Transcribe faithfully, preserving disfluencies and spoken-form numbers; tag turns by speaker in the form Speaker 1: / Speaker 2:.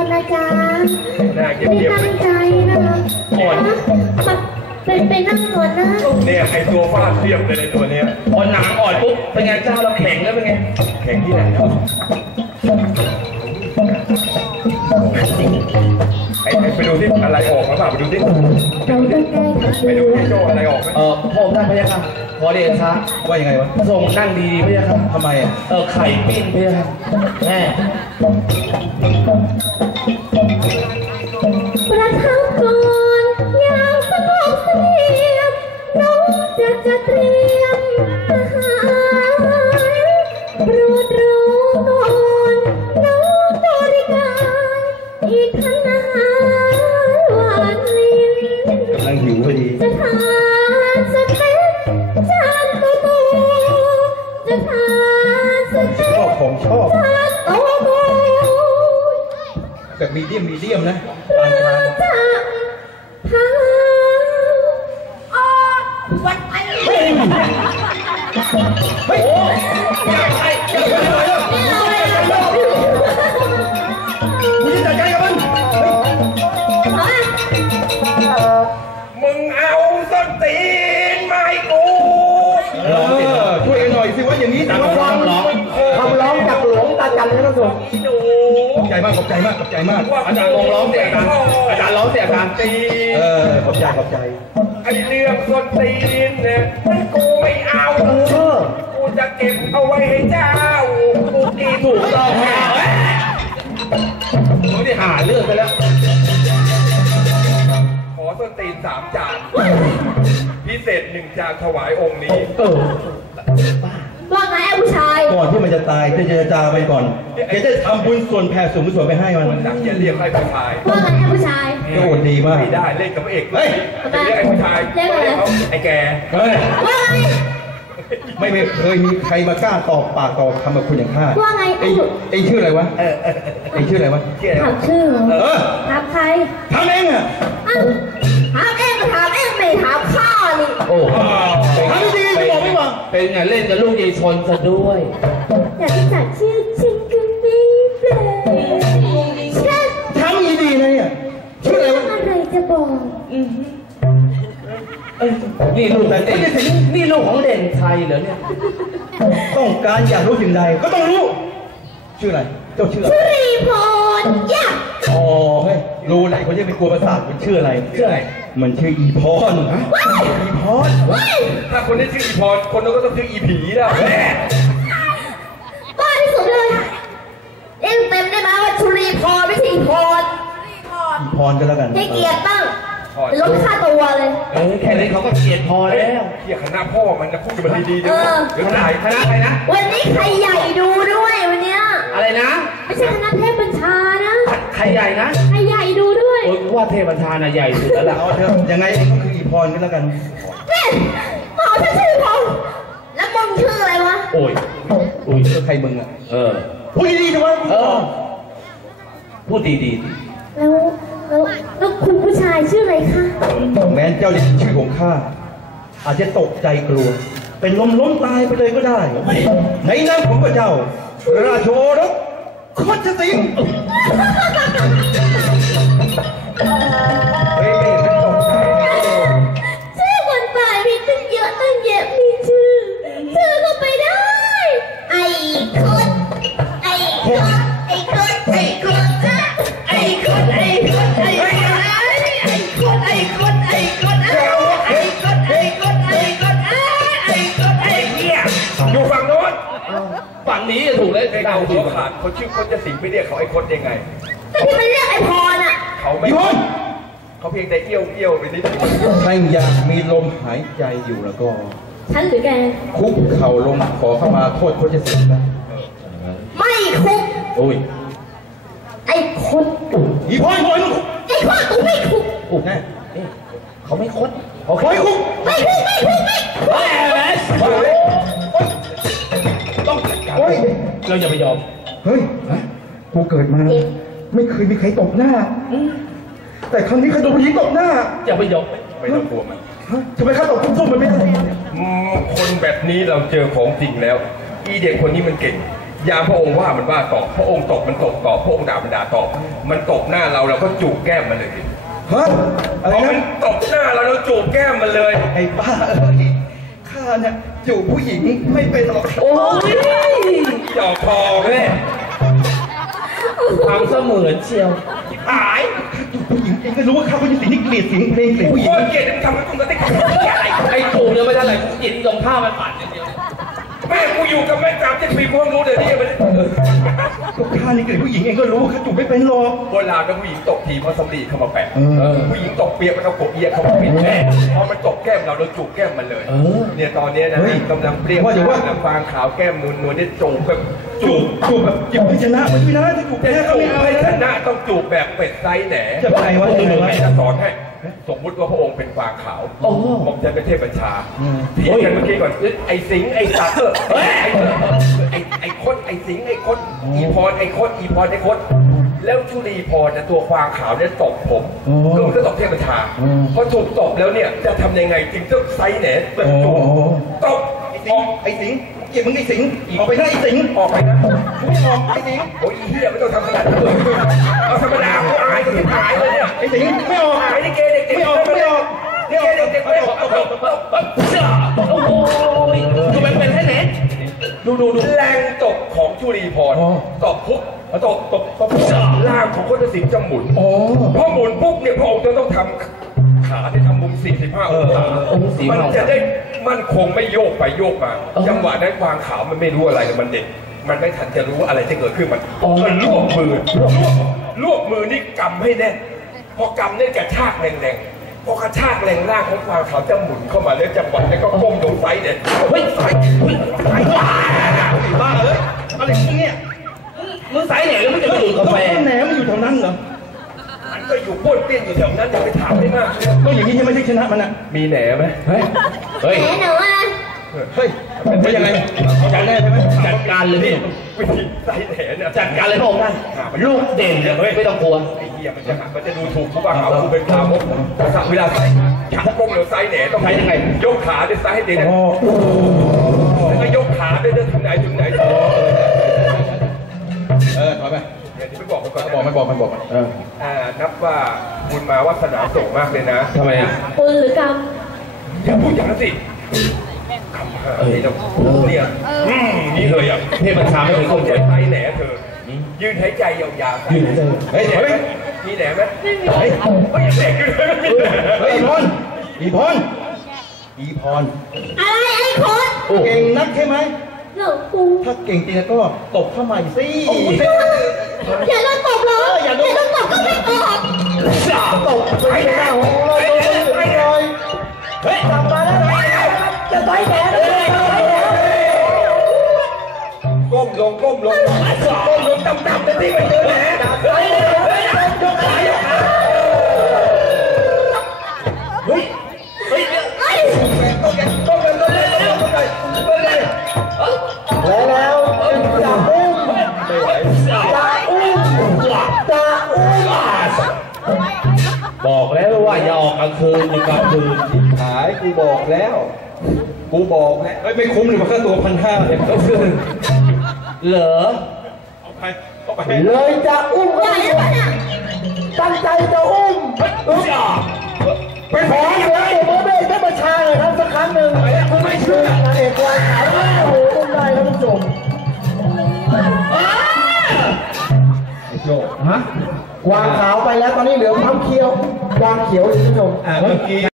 Speaker 1: นะจ๊ะไม่ตั้งใจนะอ่อนเป็นไปนั่งก่อนนะ
Speaker 2: เนี่ยไอตัวฟาดเทียบเลยในตัวเนี้ยพอหนังอ่อนปุ๊บเป็นไงเจ้าเราแข็งแล้วเป็นไงแข็งที่ไหนไอ้ไปดูที่อะไรออกหรือเปล่าไปดูที่เรา
Speaker 1: ต้องแก้ไข
Speaker 2: ไปดูที่โจอะไรออกเออพ่อท่านพระยาค่ะพอเรียนช้าว่ายังไงวะทรงนั่งดีพระยาค่ะทำไมอ่ะเออไข่ปิ้งพระยาค่ะแม่
Speaker 1: ประทับก่อนอย่างสงบเสงี่ยมน้องจะจะเตรียมอาหารโปรดรู้ก่อนน้องบริการอีกทั้งอาหารหวานลิ้น
Speaker 3: นั่งหิวพอดี
Speaker 1: จะทานสเต็กจานโตโตจะทานสเต็ก
Speaker 3: ชอบของชอบ
Speaker 1: จานโตโต
Speaker 3: แบบมีเดียมมีเดียมนะ
Speaker 1: เราจะพาออกวันไอ้เฮ้ย
Speaker 2: เฮ้ยอย่าไปอย่าไปเลยมึงจะจัดการกับมันมึงเอาส้นตีนมาให้กู
Speaker 3: เออช่วยกันหน่อยสิว่าอย่างนี้
Speaker 2: คำร้องคำร้องจากหลวงตาจันทร์นะทุก
Speaker 3: ขอบใจมากขอบใจมากขอบใจมาก
Speaker 2: อาจารย์ลงร้องเสียอาจารย์อาจารย์ร้องเสียอาจารย์ตี
Speaker 3: เออขอบใจขอบใจ
Speaker 2: ไอเรื่องส้นตีนเนี่ยมันกูไม่เอากูจะเก็บเอาไว้ให้เจ้ากูตีถูกต้องแน่มึงได้หาเรื่องไปแล้วขอส้นตีนสามจานพิเศษหนึ่งจานถวายองค์นี้
Speaker 3: เออ
Speaker 1: ว่าไงไอ้ผู้ชาย
Speaker 3: ก่อนที่มันจะตายจะเจรจาไปก่อนแกจะทำบุญส่วนแผ่ส่วนบุญส่วนไปให้มัน
Speaker 2: หนักอย่าเรียกไอ้ผู้ชาย
Speaker 1: ว่าไงไอ้ผู้ชาย
Speaker 3: ก็โอดดีมาก
Speaker 2: ไม่ได้เล่นกับพระเอกเฮ้ยเรียกไอ้ผู้ชาย
Speaker 1: เรียกอะไร
Speaker 2: ไอ้แก
Speaker 3: เฮ้ย
Speaker 1: ว่าไง
Speaker 3: ไม่เคยมีใครมากล้าตอบปากตอบคำกับคุณอย่างข้า
Speaker 1: ว่าไง
Speaker 3: ไอ้ไอ้ชื่ออะไรวะเออไอ้ชื่ออะไรวะ
Speaker 1: ถามชื่อ
Speaker 3: เออ
Speaker 1: ถามใคร
Speaker 3: ถามเองอ่ะ
Speaker 1: ถามเองก็ถามเองไม่ถามข้านี่
Speaker 3: โอ้ถามจริงจะบอกไม่บอก
Speaker 2: เป็นไงเล่นกับลูกยายชนซะด้วย
Speaker 1: อยากจัดชื่อชิงกุนบีเปล่า
Speaker 3: ถามยีดีนะเนี่ยชื่ออะไรวะ
Speaker 1: อะไรจะบอก
Speaker 2: นี่ลูกแต่เด่นนี่ลูกของเด่นไทยเหรอเนี่ย
Speaker 3: ต้องการอยากรู้สิ่งใดก็ต้องรู้ชื่ออะไรเจ้าชื่ออะไร
Speaker 1: ชื่อรีพรยักษ์
Speaker 3: อ๋อเฮ้ยรู้อะไรคนที่เป็นกลัวประสาทมันชื่ออะไร
Speaker 2: ชื่ออะไร
Speaker 3: มันชื่ออีพรอีพร
Speaker 2: ถ้าคนนี้ชื่ออีพรคนนั้นก็ต้องชื่ออีผีแล้วแม่
Speaker 1: บ้าที่สุดเลยเอ็งเต็มได้ไหมว่าชุรีพรไม่ใช่อีพร
Speaker 3: อีพรก็แล้วกัน
Speaker 1: ให้เกียรติบ้างลดค่าตัวเลย
Speaker 2: เออแค่นี้เขาก็เกลียดพอแล้วเกลียดคณะพ่อมันจะพูดกันดีๆด้วยเดี๋ยวคณะคณะอะไรนะ
Speaker 1: วันนี้ใครใหญ่ดูด้วยวันนี้
Speaker 2: อะไรนะ
Speaker 1: ไม่ใช่คณะเทพบัญชานะ
Speaker 2: ใครใหญ่นะ
Speaker 1: ใครใหญ่ดูด้วย
Speaker 2: โอ้ยว่าเทพบัญชาน่ะใหญ่สุดแล้วล่ะ
Speaker 3: เอาเถอะยังไงก็คืออีพรก็แล้วกัน
Speaker 1: เนี่ยหมอฉันชื่อพรแล้วมึงชื่ออะไรวะ
Speaker 2: โอ้ย
Speaker 3: โอ้ยใครมึงอ่ะ
Speaker 2: เออ
Speaker 3: พูดดีๆด้วย
Speaker 2: เออพูดดี
Speaker 1: ๆแล้วแล้วแล้วคุณผู้ชายชื่ออะไรคะ
Speaker 3: แม้เจ้าจะชื่อของข้าอาจจะตกใจกลัวเป็นลมล้มตายไปเลยก็ได้ในนามของพระเจ้าราชโอรสโคชสิงห์
Speaker 2: เฮ้ยไม่ตกใจ
Speaker 1: ชื่อคนตายมีตั้งเยอะตั้งแยะมีชื่อชื่อก็ไปได้ไอ้คนไอ้คนไอ้คนไอ้คนไอ้คนไอ้คนไอ้คนไอ้คนไอ้คนไอ้คนไอ้คนไอ้คนไอ้คนไอ้คนไอ้คนไอ้
Speaker 2: เนี่ยอยู่ฝั่งโน้นฝั่งนี้ถูกเลยไอ้เราหัวขาดเขาชื่อคนจะสิงไปเรียกเขาไอ้คนยังไง
Speaker 1: ก็ที่มันเรียกไอ้พรอ่ะ
Speaker 2: เขาไม่เขาเพียงแต่เอี้ยวเอี้ยวไปนิด
Speaker 3: ถ้าอยากมีลมหายใจอยู่แล้วก็
Speaker 1: ฉันหรือแก
Speaker 3: คุกเข่าลงขอเข้ามาโทษคนจะสิงนะ
Speaker 1: ไม่คุก
Speaker 3: โอ้ย
Speaker 1: ไอ้คน
Speaker 3: อีพรพร
Speaker 1: ไอ้คนกูไม่คุก
Speaker 3: โอ้แน่
Speaker 2: เขาไม่คด
Speaker 3: เขาไม่คุก
Speaker 1: ไม่คุกไม่คุกไม่
Speaker 2: ไม่แอสต้องเฮ้ยเราอย่าไปยอม
Speaker 3: เฮ้ยกูเกิดมาไม่เคยมีใครตบหน้าแต่ครั้งนี้ใครโดนผู้หญิงตบหน้า
Speaker 2: อย่าไปยอมไม่ต้องกลัวมัน
Speaker 3: ทำไมข้าตบคุ้มๆมันไม่ได้
Speaker 2: คนแบบนี้เราเจอของจริงแล้วอีเด็กคนนี้มันเก่งยามพระองค์ว่ามันว่าตอบพระองค์ตบมันตบตอบพระองค์ด่ามันด่าตอบมันตบหน้าเราเราก็จูบแก้มมันเลย
Speaker 3: ฮะอะไร
Speaker 2: พอ
Speaker 3: นะ
Speaker 2: มันตบหน้าเราเราจูบแก้มมันเลย
Speaker 3: ไอ้บ้าข้าเนี่ยจูบผู้หญิงไม่เป็นหรอก
Speaker 4: โอ้ย
Speaker 2: หยอกคอเลย
Speaker 4: ทำเสมือนเชียว
Speaker 2: หาย
Speaker 3: ผู้หญิงเองก็รู้ว่าข้าเป็นสิ่งที่เกลียดเสียงเพลงเกลียดผู้หญิง
Speaker 2: เกลียดมันทำให้คุณก็ได้อะไร
Speaker 4: ไอ้จูบเนี่ยไม่ได้อะไรกินตรงข้าวมันปั่นอย่างเดียว
Speaker 2: แม่กูอยู่กับแม่สามสิบปีกูรู้เดี๋ยวนี้มัน
Speaker 3: ก็ข้านี่เกลียดผู้หญิงเองก็รู้ข้าจูบไม่เป็นหรอก
Speaker 2: โบราณนะผู้หญิงตกทีเพราะสำลีเข้ามาแปะผู้หญิงตกเปียกมันเอาโกเอียเข้ามาปิดแม่พอมันตกแก้มเราเราจูบแก้มมันเลยเนี่ยตอนนี้นะกำลังเปรี้ยวฟางขาวแก้มนวลนวลเนี่ยจูบแบบ
Speaker 3: จูบจูบแบบจิบให้ชนะมันไม่ได้ถ้าจูบแพ้ก็ไม่เอา
Speaker 2: ให้ชนะต้องจูบแบบเป็ดไซส์แหน
Speaker 3: จะไปวะ
Speaker 2: จะสอนให้สมมุติว่าพระองค์เป็นฟางขาวผมจะเป็นเทพบัญชาเถียงกันเมื่อกี้ก่อนไอ้สิงไอ้สัตว์ไอ้ไอ้คดไอ้สิงไอ้คดอีพรไอ้คดอีพรไอ้คดแล้วชุลีพรตัวฟางขาวเนี่ยตบผมก็มันก็ตบเทพบัญชาพอถูกตบแล้วเนี่ยจะทำยังไงจึงจะไซส์แหนแบบจูบตบ
Speaker 3: ไอ้สิงไอ้สิงเก็บมึงไอ้สิงออกไปนะไอ้สิง
Speaker 2: ออกไปนะ
Speaker 3: ไม่ออกไอ้สิง
Speaker 2: โอ้ยเฮียไม่ต้องทำขนาดนั้นเลยเอาธรรมดากูอายก็ที่หายเลยเนี่ย
Speaker 3: ไอ้สิงไม่ออก
Speaker 2: หายนี่เกเด็ก
Speaker 3: ไม่ออกไม่ออก
Speaker 2: เกเด็กไม่ออก
Speaker 4: โอ้โหดูเป็นเป็นแค่ไหน
Speaker 2: ดูดูดูแรงตบของชุลีพรตบปุ๊บตบตบตบล่างของคนศิลป์จะหมุนพอหมุนปุ๊บเนี่ยพระองค์จะต้องทำขาที่ทำมุมสี่สิบห้าองศามันจะได้มั่นคงไม่โยกไปโยกมาจังหวะนั้นวางขาวมันไม่รู้อะไรมันเด็กมันไม่ทันจะรู้อะไรจะเกิดขึ้นมันมันลวกมือลวกมือนี่กำให้แน่นพอกำเนี่ยกระชากแรงๆพอกระชากแรงล่างของวางขาวจะหมุนเข้ามาแล้วจังหวะนั้นก็ก้มลงไซด์เนี่ยเฮ้ยไซด์ไซด์
Speaker 3: บ้าเอ้ยอะไรพวกเนี้ย
Speaker 4: มึงไซด์ไหนแล้วมึงจะไปดูกาแฟ
Speaker 3: แหนมันอยู่แถวนั้นเหรอ
Speaker 2: มันก็อยู่ป้วนเปี้ยนอยู่แถวนั้นอย่าไปถามได้มาก
Speaker 3: ก็อย่างนี้ใช่ไหมที่ชนะมันอ่ะ
Speaker 2: มีแหนไหมเฮ้ย
Speaker 1: เฮ้ยแหนหนูอ่ะ
Speaker 3: เฮ้ยเป็นยังไงจัดแน่ใช่ไหม
Speaker 4: จัดการเลยพี่
Speaker 2: วิธีใส่แหนเนี่ย
Speaker 4: จัดการเลยพระองค์ท่านลูกเด่นเลยไม่ต้องกลัว
Speaker 2: ไอ้เหี้ยมันจะมันจะดูถูกกูบ้างเอากูเป็นพามกเวลาใส่ขาก้มหรือใส่แหนต้องใช้ยังไงยกขาด้วยใส่ให้เด่นแล้วก็ยกขาด้วยเดินถึงไหนถึงไหน
Speaker 3: เออถอยไป
Speaker 2: อย่างที่ไม่บอกไปก่อน
Speaker 3: บอกไม่บอกไม่บอกเออ
Speaker 2: อ่านับว่าบุญมาวาสนาส่งมากเลยนะ
Speaker 4: ทำไมอ่ะ
Speaker 1: บุญหรือกรรม
Speaker 2: อย่าพูดอย่างนั้นสิกรรมเออเนี่ยอืมนี่เลยอ่ะ
Speaker 4: เทพบัญชาไม่เคยคงใจ
Speaker 2: ไปแหนเธอยืนหายใจยาวๆ
Speaker 3: ยืนหายใจเฮ้ยเฮ้ย
Speaker 2: มีแหนไหม
Speaker 1: ไม่มี
Speaker 2: เฮ้ยเด็กอยู่เลยไม่มี
Speaker 3: เฮ้ยอีพรอีพรอีพร
Speaker 1: อะไรไอ้คน
Speaker 3: เก่งนักใช่ไหมถ้าเก่งจริงก็ตบเข้ามาสิ
Speaker 1: อย่าโดนตบเลยอย่าโดนตบก็ไม่ตบ
Speaker 3: ตบไปหน้าของเราไปเลยเฮ้ยกลับมาแล้ว
Speaker 1: จะไปแหน
Speaker 2: ก้มลงก้มลงก้มลงต่ำๆแต่ที่ไม่เจอแหนเฮ้ยเฮ้ยเฮ้ยต้องแกต้องแกต้องแกต้องแกต้องแก
Speaker 3: แล้วจะอุ้มจะอุ้มจะอุ้ม
Speaker 4: บอกแล้วว่าอย่าออกกลางคืนอยู่กลางคืน
Speaker 3: หายกูบอกแล้วกูบอกแล้วไม่คุ้มเลยมาแค่ตัวพันห้าเนี่ยก็คือ
Speaker 4: เหรอ
Speaker 3: เอาไปเอาไปเลยจะอุ้มตั้งใจจะอุ้มไปขอเสียงโมเบย์ได้ประชาเลยครับสักครั้งหนึ่งไม่เชื่อนางเอกวายขาวโอ้โหอุ้มได้แล้วทุกคนไอ้โจ้ฮะกวางขาวไปแล้วตอนนี้เหลือความเขียวกวางเขียวเลยทุกคนอ่าเมื่อกี้